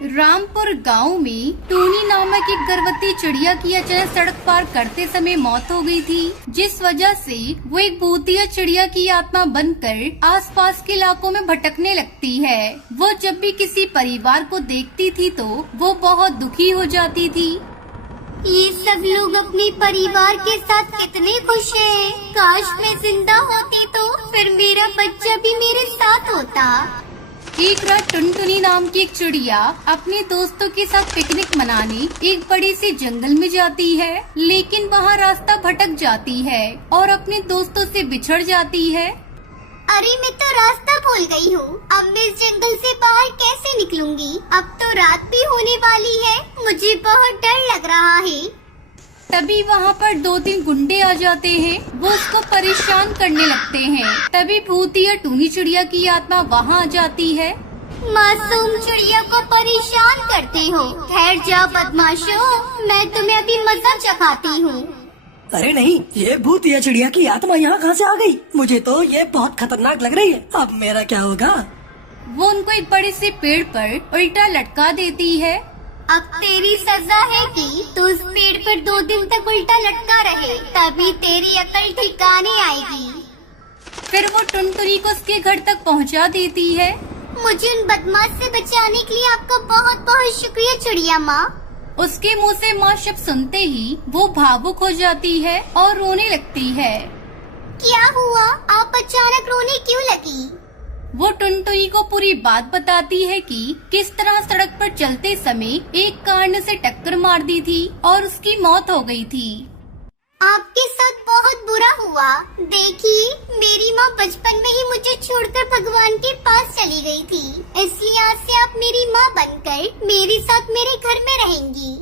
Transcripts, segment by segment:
रामपुर गांव में टूनी नामक एक गर्भवती चिड़िया की अचानक सड़क पार करते समय मौत हो गई थी, जिस वजह से वो एक भूतिया चिड़िया की आत्मा बनकर आसपास के इलाकों में भटकने लगती है। वो जब भी किसी परिवार को देखती थी तो वो बहुत दुखी हो जाती थी। ये सब लोग अपने परिवार के साथ कितने खुश हैं। काश मैं जिंदा होती तो फिर मेरा बच्चा भी मेरे साथ होता। एक रात टुनटुनी नाम की एक चिड़िया अपने दोस्तों के साथ पिकनिक मनाने एक बड़ी सी जंगल में जाती है, लेकिन वहाँ रास्ता भटक जाती है और अपने दोस्तों से बिछड़ जाती है। अरे मैं तो रास्ता भूल गई हूँ। अब मैं इस जंगल से बाहर कैसे निकलूंगी? अब तो रात भी होने वाली है, मुझे बहुत डर लग रहा है। तभी वहाँ पर 2-3 गुंडे आ जाते हैं, वो उसको परेशान करने लगते हैं। तभी भूतिया टूनी चिड़िया की आत्मा वहाँ आ जाती है। मासूम चिड़िया को परेशान करते हो? ठहर जाओ बदमाशों, मैं तुम्हें अभी मजा चखाती हूँ। अरे नहीं, ये भूतिया चिड़िया की आत्मा यहाँ कहाँ से आ गई? मुझे तो ये बहुत खतरनाक लग रही है। अब मेरा क्या होगा? वो उनको एक बड़े से पेड़ पर उल्टा लटका देती है। अब तेरी सजा है कि तू उस पेड़ पर 2 दिन तक उल्टा लटका रहे, तभी तेरी अकल ठिकाने आएगी। फिर वो टुनटुनी को उसके घर तक पहुंचा देती है। मुझे उन बदमाश से बचाने के लिए आपका बहुत बहुत शुक्रिया चिड़िया माँ। उसके मुंह से माँ शब्द सुनते ही वो भावुक हो जाती है और रोने लगती है। क्या हुआ? आप अचानक रोने क्यों लगी? वो टुनटुनी को पूरी बात बताती है कि किस तरह सड़क पर चलते समय एक कार ने उसे टक्कर मार दी थी और उसकी मौत हो गई थी। आपके साथ बहुत बुरा हुआ। देखिए, मेरी माँ बचपन में ही मुझे छोड़कर भगवान के पास चली गई थी, इसलिए आज से आप मेरी माँ बनकर मेरे साथ मेरे घर में रहेंगी।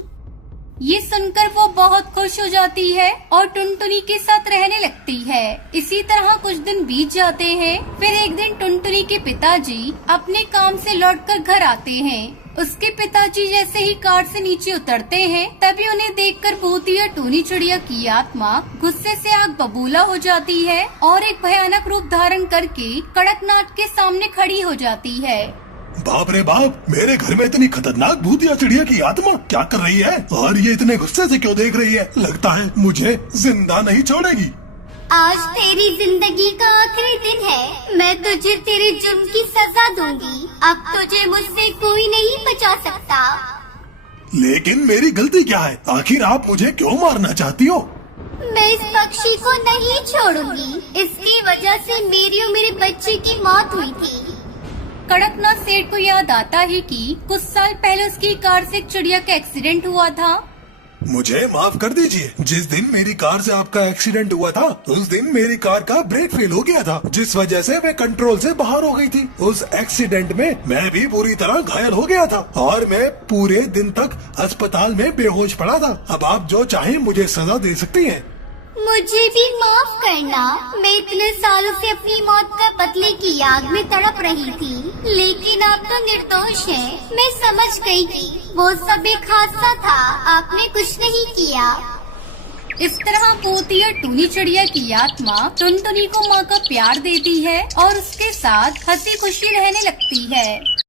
ये सुनकर वो बहुत खुश हो जाती है और टुनटुनी के साथ रहने लगती है। इसी तरह कुछ दिन बीत जाते हैं। फिर एक दिन टुनटुनी के पिताजी अपने काम से लौटकर घर आते हैं। उसके पिताजी जैसे ही कार से नीचे उतरते हैं, तभी उन्हें देखकर भूतिया टूनी चिड़िया की आत्मा गुस्से से आग बबूला हो जाती है और एक भयानक रूप धारण करके कड़कनाथ के सामने खड़ी हो जाती है। बाप रे बाप, मेरे घर में इतनी खतरनाक भूतिया चिड़िया की आत्मा क्या कर रही है? और ये इतने गुस्से से क्यों देख रही है? लगता है मुझे जिंदा नहीं छोड़ेगी। आज तेरी जिंदगी का आखिरी दिन है। मैं तुझे तेरे जुर्म की सजा दूंगी। अब तुझे मुझसे कोई नहीं बचा सकता। लेकिन मेरी गलती क्या है? आखिर आप मुझे क्यों मारना चाहती हो? मैं इस पक्षी को नहीं छोड़ूंगी। इसकी वजह से मेरी और मेरे बच्चे की मौत हुई थी। कड़कनाथ सेठ को याद आता है कि कुछ साल पहले उसकी कार से एक चिड़िया का एक्सीडेंट हुआ था। मुझे माफ कर दीजिए। जिस दिन मेरी कार से आपका एक्सीडेंट हुआ था, उस दिन मेरी कार का ब्रेक फेल हो गया था, जिस वजह से मैं कंट्रोल से बाहर हो गई थी। उस एक्सीडेंट में मैं भी पूरी तरह घायल हो गया था और मैं पूरे दिन तक अस्पताल में बेहोश पड़ा था। अब आप जो चाहें मुझे सजा दे सकती हैं। मुझे भी माफ करना। मैं इतने सालों से अपनी मौत का बदले की आग में तड़प रही थी, लेकिन आप तो निर्दोष हैं। मैं समझ गई कि वो सब एक हादसा था, आपने कुछ नहीं किया। इस तरह भूतिया टूनी चिड़िया की आत्मा टुनटुनी को माँ का प्यार देती है और उसके साथ हंसी खुशी रहने लगती है।